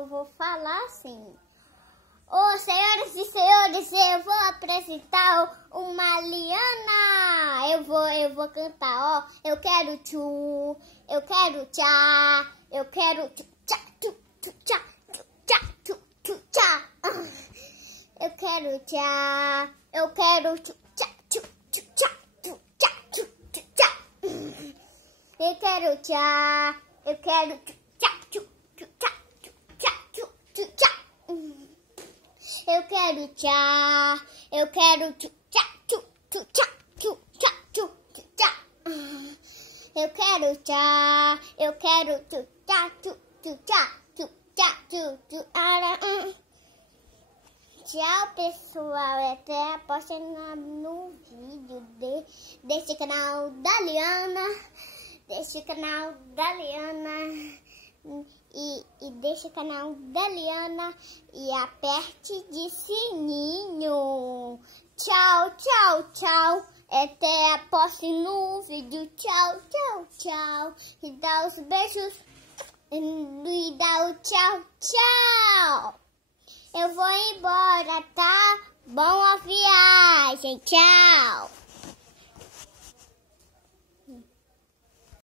eu vou falar assim. Ô, senhoras e senhores, eu vou apresentar uma Liana. Eu vou cantar, ó. Eu quero tchu, eu quero tchá, eu quero tchu, tchá, tchu, tchu, tchá, tchu, tchá, tchu, tchu, tchá. Eu quero tchá, eu quero tchu, tchá, tchu, tchu, tchá, tchu, tchá, tchu, tchu, tchá. Eu quero tchá, eu quero tchu, tchá, tchu, tchu, tchá, tchu, tchá, tchu, tchu, tchá. Eu quero tchá, eu quero tchu, tchá, tchu, tchu, tchá, tchu, tchá, tchu, tchu, tchá. Eu quero tchá, eu quero tchu, tchá, tchu, tchu, tchá, tchu, tchá, tchu, tchu, ara. Tchau, pessoal, até a próxima no vídeo desse canal da Liana, e deixe canal da Liana e aperte de sininho. Tchau, tchau, tchau. Até a próxima vídeo. Tchau, tchau, tchau. E dá os beijos e dá o tchau, tchau. Eu vou embora, tá? Boa viagem, tchau.